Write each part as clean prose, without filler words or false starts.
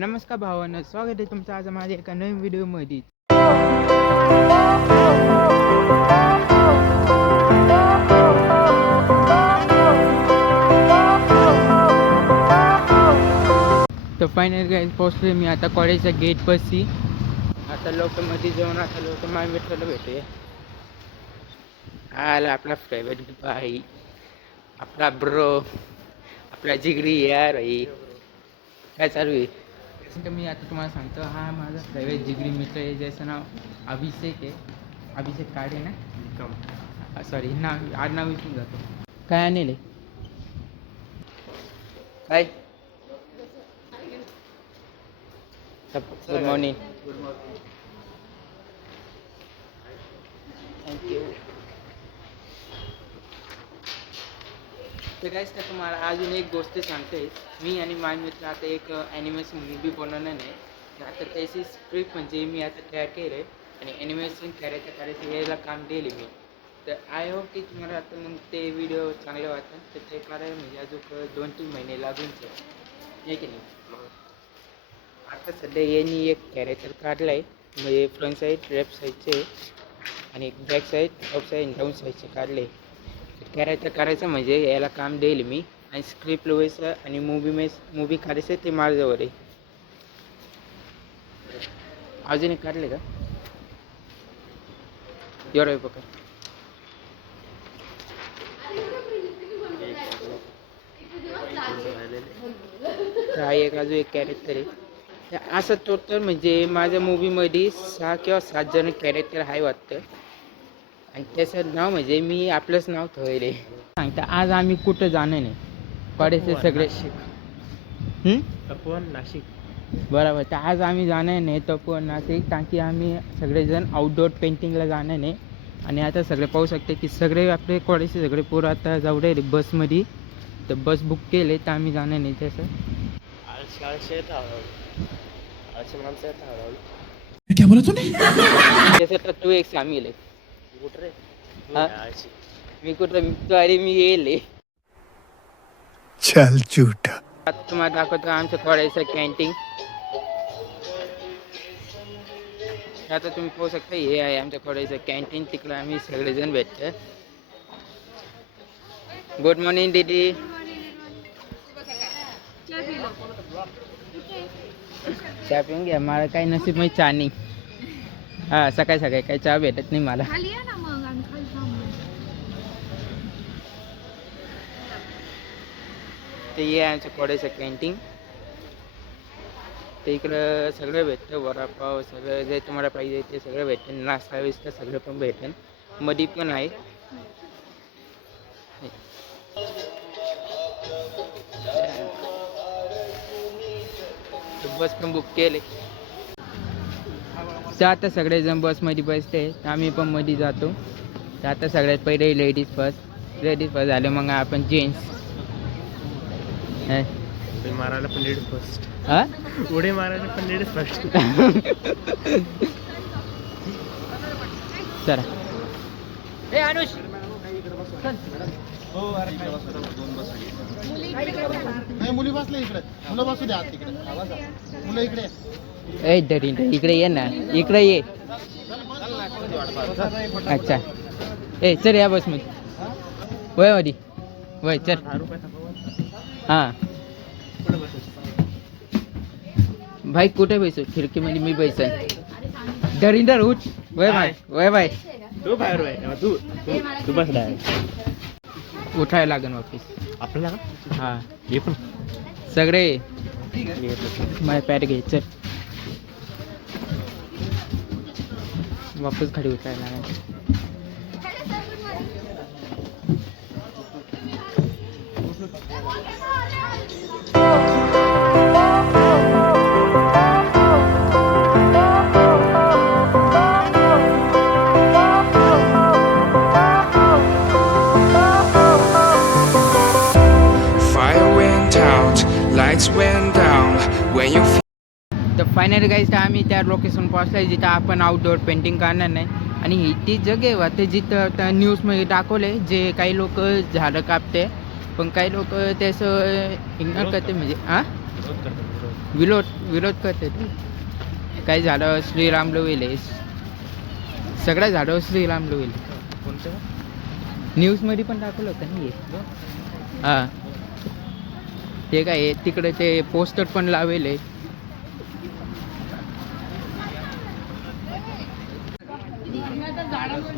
नमस्कार भावांनो, स्वागत आहे तुमचं आज माझ्या एका नवीन व्हिडिओमध्ये. तर फायनल गाईज पोहोचलोय मी आता कॉलेजच्या गेट पाशी. आता लोक मध्ये जाऊन आता लोक माझ्या मित्राला भेटूया. आला आपला फेवरेट भाई, आपला ब्रो, आपला जिगरी यार भाई. काय चालू आहे? तर मी आता तुम्हाला सांगतो, हा माझा फेवरेट जिगरी मित्र आहे, ज्याचं नाव अभिषेक आहे. अभिषेक काढे ना, सॉरी नाव आडनाव विसरून जातो. काय आणले काय? Good morning. थँक्यू. तर काहीच का तुम्हाला अजून एक गोष्ट सांगते. मी आणि माझे मित्र आता एक ॲनिमेशन मूवी बनवणार आहे. आता त्याची स्क्रिप्ट म्हणजे मी आता तयार केलं आहे आणि ॲनिमेशन करायचं यायला काम दिले मी. तर आय होप की तुम्हाला आता मग ते व्हिडिओ चांगले वाटतात. तर ते करायला म्हणजे अजून 2-3 महिने लागून आहे की नाही. आता सध्या यांनी एक कॅरेक्टर काढला आहे, म्हणजे फ्रंट साईड लेफ्ट साईडचे आणि back side up side down साईडचे काढले. कॅरेक्टर करायचं म्हणजे याला काम देईल मी, आणि स्क्रिप्ट लिहायचं आणि मूवी काढायचं ते माझ्याजवळ आहे. अजून एक काढले का एवढं बघा. हा एक अजून एक कॅरेक्टर आहे. असं टोटल म्हणजे माझ्या मूवीमध्ये 6 किंवा 7 जण कॅरेक्टर आहे वाटतं. आणि त्याचं नाव म्हणजे मी आपलंच नाव ठेवले. सांगता आज आम्ही कुठं जाणं नाही, कॉलेजचे सगळे तपोवन नाशिक. बरोबर. तर आज आम्ही जाणार नाही तपोवन नाशिक, कारण की आम्ही सगळेजण आउटडोर पेंटिंगला जाणार नाही. आणि आता सगळे पाहू शकते की सगळे आपले कॉलेजचे सगळे पोरं आता जाऊ राहिले बसमध्ये. तर बस बुक केले तर आम्ही जाणार नाही. त्याचं क्या बोला तूने? त्याचं तर तू एक सामील आहे. मी कुठं मी येईल. चल झूठा. आता तुम्हाला दाखवतो आमचं कॉलेजचं कॅन्टीन. आता तुम्ही पाहू शकता हे आहे आमच्या कॉलेजचं कॅन्टीन. तिकडं आम्ही सगळेजण भेटतो. गुड मॉर्निंग दीदी. चहा पिऊन घ्या. मला काही नसीब माहिती चहा नाही. हां सकाळी सकाळी काही चहा भेटत नाही मला. ते आहे आमच्या कॉलेजचं कॅन्टीन. ते इकडं सगळं भेटतं, वडापाव सगळं जे तुम्हाला पाहिजे ते सगळं भेटेल. नाश्ता विस्ता सगळं पण भेटेल. मध्ये पण आहे. बस पण बुक केले. तर आता सगळेजण बसमध्ये बसते, आम्ही पण मध्ये जातो. तर आता सगळ्यात पहिले लेडीज फर्स्ट झाले, मग आपण जेंट्स. उडी मारायला पण लेडीज फर्स्ट. हां उडी मारायला पण लेडीज फर्स्ट. चला. मुली बसले इकडे, मुलं बसू द्या तिकडे. मुलं इकडे. ए दरी इकडे ये ना, इकडे ये. अच्छा ए चल या बस मध्ये. वय वाडी वय चल. हां भाई कुठे बैसू? खिडकीमध्ये मी बैसाय. दरिंदर उठ. वय भाई वय भाई. तू बाहेर आहे, तू बसला आहे. उठायला लागेल वापिस आपल्याला. हां हे पण सगळे माझ्या पॅट घे. चल वापस खाली उठायला लागेल. तर फायनल गाईज आम्ही त्या लोकेशन पोहोचलो जिथं आपण आउटडोअर पेंटिंग करणार नाही. आणि ही ती जगे वाटते जिथं न्यूजमध्ये दाखवले, जे काही लोक झाडं कापते पण काही लोक त्याचं इग्नोर करते. म्हणजे हां विरोध करते ते. काही झालं श्रीराम लोविले, सगळ्या झाडावर श्रीराम लोविले. कोणतं न्यूजमध्ये पण दाखवलं होतं ना हे. हां ते काय आहे, तिकडे ते पोस्टर पण लावेले.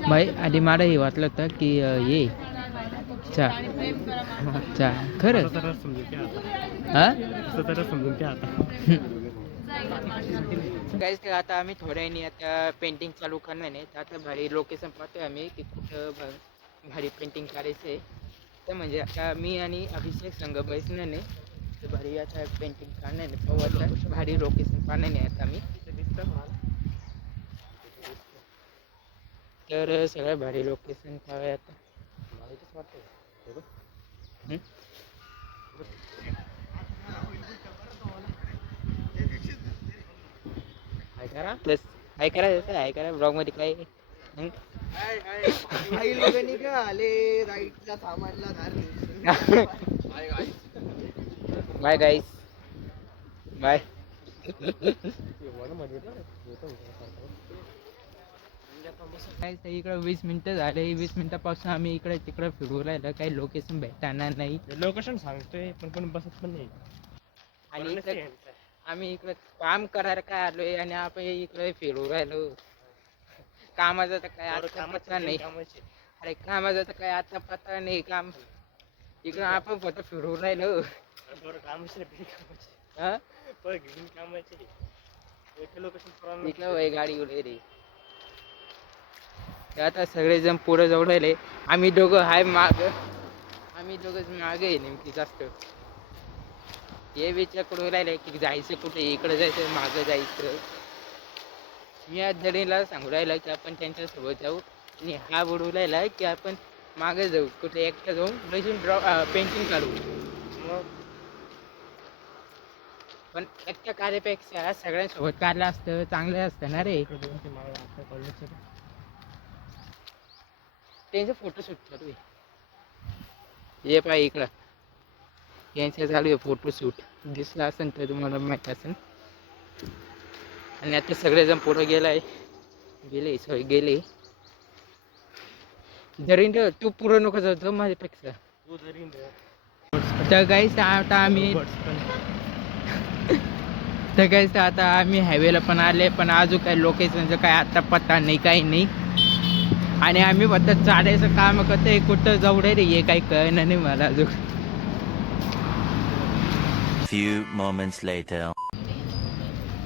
भाई आधी मला हे वाटलं होतं की ये अच्छा खरंच हां काहीच आता आम्ही थोड्याने आता पेंटिंग चालू करणार आहे. तर आता भारी लोकेशन पाहतोय आम्ही की कुठं भारी पेंटिंग करायचं आहे. तर म्हणजे आता मी आणि अभिषेक संघ बसणार नाही तर भारी आता पेंटिंग करणार नाही. पाहू आता भारी लोकेशन पाहणार नाही आता आम्ही. तर सगळ्या भारी लोकेशन पाहूया आता. हाय करा प्लस हाय करा जसं हाय करा ब्लॉग मध्ये काय काही लोकांनी का आले राईटला सामानला धार बाय गाईस बाय. इकडं 20 मिनिटं झाले. 20 मिनिटापासून आम्ही इकडे तिकडे फिरू राहिलो. काही लोकेशन भेटणार नाही. लोकेशन सांगतोय पण कोणी बसत पण नाही. आणि आम्ही इकडे काम करायला काय आलोय आणि आपण इकडे फिरू राहिलो. कामाचा तर काय आता पत्ता नाही. अरे कामाचा तर काय आता पत्ता नाही. काम इकडे आपण फक्त फिरू राहिलो. इकडे गाडी उडे रे. आता सगळेजण पुढे जाऊ राहिले. आम्ही दोघं हाय माग. आम्ही दोघंच मागे आहे नेमकी जास्त. हे विचार करून राहिले की जायचं कुठे, इकडे जायचं मागं जायचं. मी आज जडीला सांगू राहिला की आपण त्यांच्यासोबत जाऊ आणि हा बोलू राहिला की आपण मागे जाऊ कुठे एकटा जाऊन बसून पेंटिंग काढू. पण एकट्या कार्यापेक्षा सगळ्यांसोबत काढलं असतं चांगलं असतं ना रे. त्यांचे फोटोशूट चालू आहे. ये पाय इकडं यांचं चालू आहे फोटोशूट. दिसला असेल तर तुम्हाला माहीत असेल. आणि आता सगळेजण पुढं गेले सॉरी गेले. जरीन तू पुढं नको जाऊ माझ्यापेक्षा. तर काहीच आता आम्ही हायवेला पण आले पण अजून काही लोकेशनचं काय आता पत्ता नाही काही नाही. आणि आम्ही फक्त चालायचं काम करतोय. कुठं जाऊ रे हे काही कळलं नाही मला अजून. Few moments later.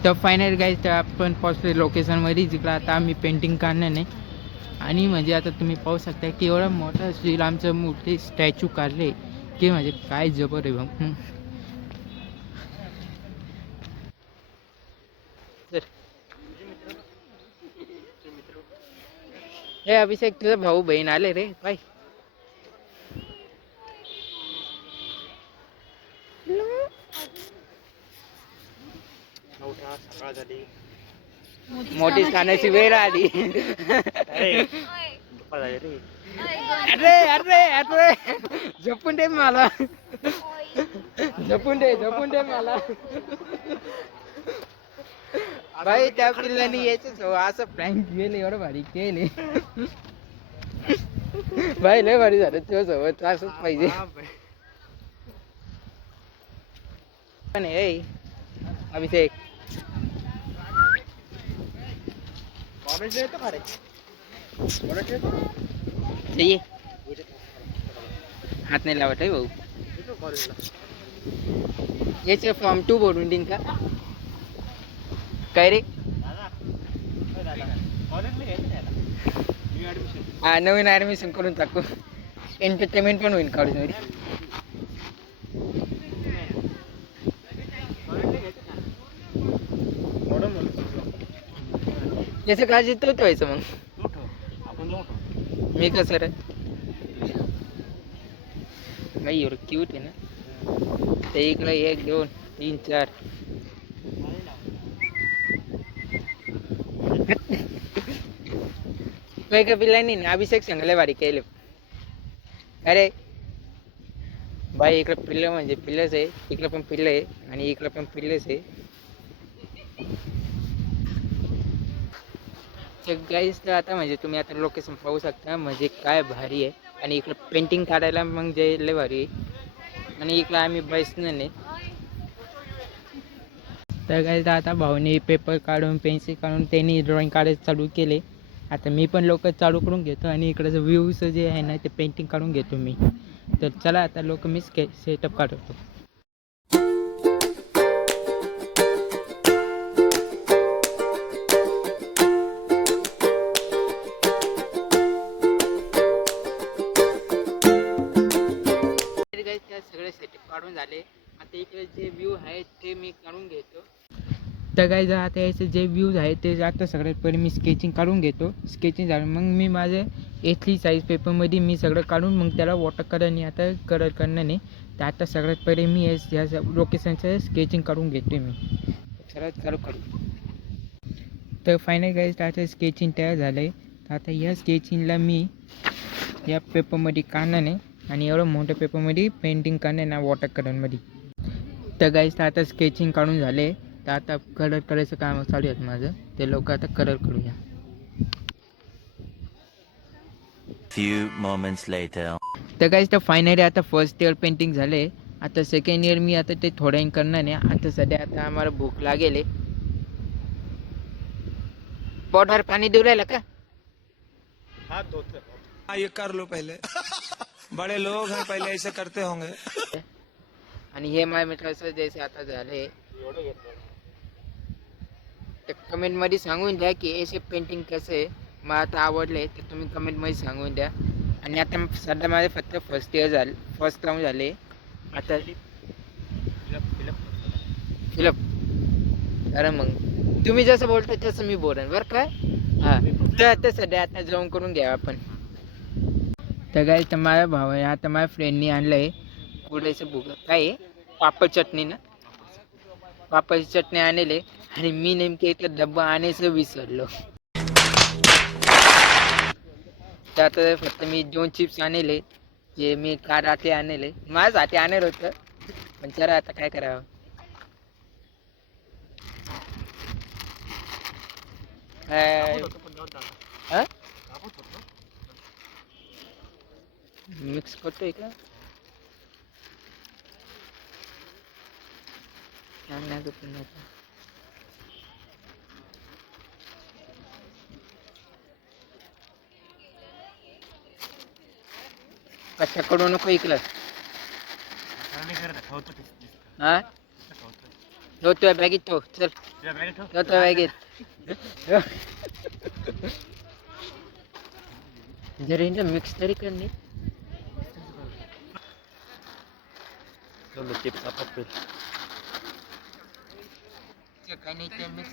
तर फायनल गाईज आपण पोहोचलो लोकेशनमध्ये जिकडं आता आम्ही पेंटिंग काढणार नाही. आणि म्हणजे आता तुम्ही पाहू शकता की एवढा मोठा श्रीरामचं मूर्ती स्टॅच्यू काढले की म्हणजे काय जबर आहे बघ. हे अभिषेक तुझा भाऊ बहीण आले रे बाय. मोठी खाण्याची वेळ आली. अरे अरे अरे झोपून दे मला. झोपून दे मला. भाई त्या पिल्लानी यायचंच हो असं प्रँक केले एवढं भारी केले. भाई लय भारी झालं तुझ्यासोबत असंच पाहिजे. पण हे अभिषेक ये हात नाही लावत आहे भाऊ. याचे फॉर्म 2 भरून देईन का काय रे. हा नवीन ऍडमिशन करून टाकू. एंटरटेनमेंट पण होईल कॉलेजमध्ये. याचं काळजी तोच व्हायचं मग. मी कसं रे नाही एवढं क्यूट आहे ना. ते इकडे 1 2 3 4 काही पिल्लांनी ना अभिषेक सांगायला भारी केलं. अरे बाई इकडं पिल्लं म्हणजे पिल्लंच आहे. इकडं पण पिल्लं आहे आणि इकडं पण पिल्लंच आहे. गाईज तर आता म्हणजे तुम्ही आता लोकेशन पाहू शकता म्हणजे काय भारी आहे आणि इकडं पेंटिंग काढायला मग जे लय भारी आहे आणि इकडं आम्ही बसणं नाही. तर गाईज आता भाऊने पेपर काढून पेन्सिल काढून त्यांनी ड्रॉइंग काढायला चालू केले. आता मी पण लोक चालू करून घेतो आणि इकडचं व्ह्यूचं जे आहे ना ते पेंटिंग काढून घेतो मी. तर चला आता लोक मी सेटअप काढतो. सगळे सेटअप काढून झाले. आता इकडे जे व्ह्यू आहे ते मी काढून घेतो. तर काय जर आता याचे जे व्ह्यूज आहे ते आता सगळ्यात पहिले मी स्केचिंग काढून घेतो. स्केचिंग झालं मग मी माझे A3 साईज पेपरमध्ये मी सगळं काढून मग त्याला वॉटर कलरने आता कलर करण्याने. तर आता सगळ्यात पहिले मी या लोकेशनचं स्केचिंग काढून घेतो मी. सगळ्यात चालू करू. तर फायनल गाईज आता स्केचिंग तयार झालं आहे. तर आता या स्केचिंगला मी या पेपरमध्ये काढण्याने आणि एवढं मोठ्या पेपरमध्ये पेंटिंग करणे ना वॉटर कलरमध्ये. तर गाईज आता स्केचिंग काढून झाले. तर आता कलर करायचं काम चालू आहे माझं. ते लोक आता कलर करूया. Few moments later. तर गाईज तर फायनली आता फर्स्ट इयर पेंटिंग झाले. आता सेकंड इयर मी आता ते थोडं करणार नाही. आता सध्या आता आम्हाला भूक लागेल. पोटावर पाणी देऊ राहिलं का? हात धोते. ये कर लो पहले बड़े लोग हैं पहले ऐसे करते होंगे. आणि हे माझ्या मित्राचं जैसे आता झाले. तर कमेंटमध्ये सांगून द्या की असे पेंटिंग कसं आहे. मला आता आवडले तर तुम्ही कमेंटमध्ये सांगून द्या. आणि आता सध्या माझे फक्त फर्स्ट राऊंड झाले. आता फिलअप अरे मग तुम्ही जसं बोलता तसं मी बोलेन बरं काय. हां तर आता सध्या आता जाऊन करून घ्या आपण. तर काय तर माझ्या भाव आहे आता माझ्या फ्रेंडनी आणलं आहे पुढेचं बुक काय आहे पापड चटणी ना. पापडची चटणी आणले आणि मी नेमके इथं डब्बा आणायचं विसरलो. तर आता फक्त मी 2 चिप्स आणले जे मी काराटे आणले. माझ्यासाठी आणलं होतं पण चला आता काय करावं. मिक्स करतोय का सांगण्याचं पण आता. कशा करू नको इकडं. हा ठेवतोय बॅगेत ठेव. चल ठेवतोय बॅगेत. जरी मिक्स तरी करणे. काही नाही ते मिक्स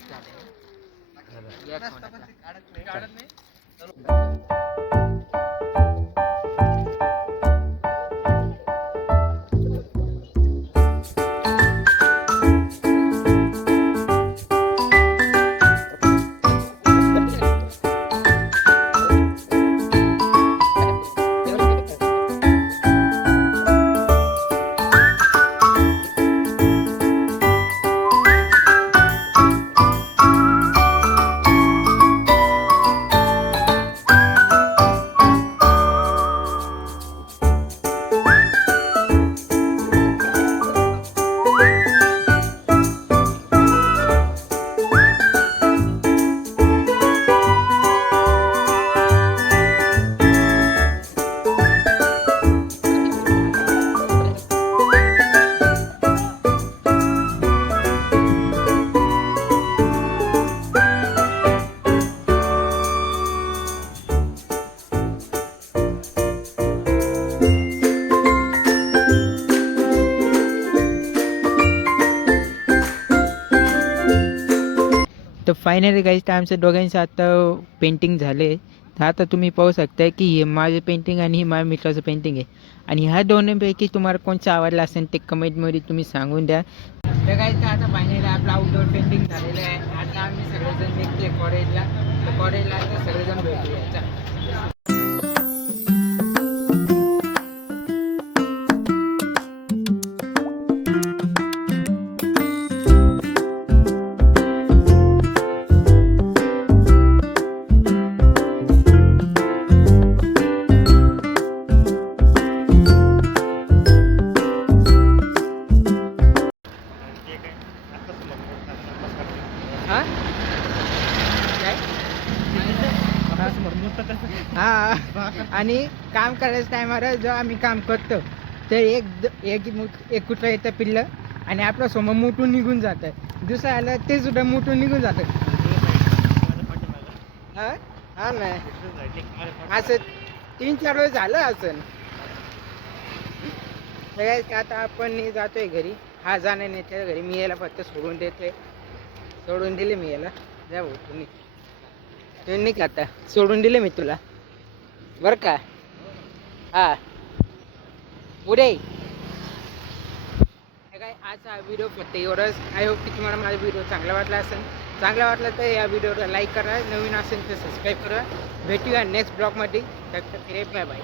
तर फायनली गाईज तर आमच्या दोघांचं आता पेंटिंग झाले. तर आता तुम्ही पाहू शकता की हे माझं पेंटिंग आणि हे माझ्या मित्राचं पेंटिंग आहे. आणि ह्या दोन्हीपैकी तुम्हाला कोणचं आवडलं असेल ते कमेंटमध्ये तुम्ही सांगून द्या. तर गाईज तर आता फायनली आपलं आउटडोर पेंटिंग झालेलं आहे. आता आम्ही सगळेजण निघते कॉलेजला. तर कॉलेजला आता सगळेजण भेटूया. हा काय हा आणि काम करायचं टायमाला जेव्हा आम्ही काम करतो तर एक कुठलं येतं पिल्लं आणि आपल्या समोर मोठून निघून जातं दुसरं आलं ते सुद्धा मोठून निघून जातं हा ना असं 3-4 वेळेस झालं असं सगळ्यात आता आपण जातोय घरी हा जाणार नाही त्या घरी मी याला फक्त सोडून दिले मी याला जा भाऊ तुम्ही का आता सोडून दिले मी तुला बरं का हा पुढे काय आज हा व्हिडिओ फक्त एवढंच आय होप की तुम्हाला माझा व्हिडिओ चांगला वाटला तर या व्हिडिओला लाईक करा नवीन असेल तर सबस्क्राईब करा भेटूया नेक्स्ट ब्लॉगमध्ये बाय बाय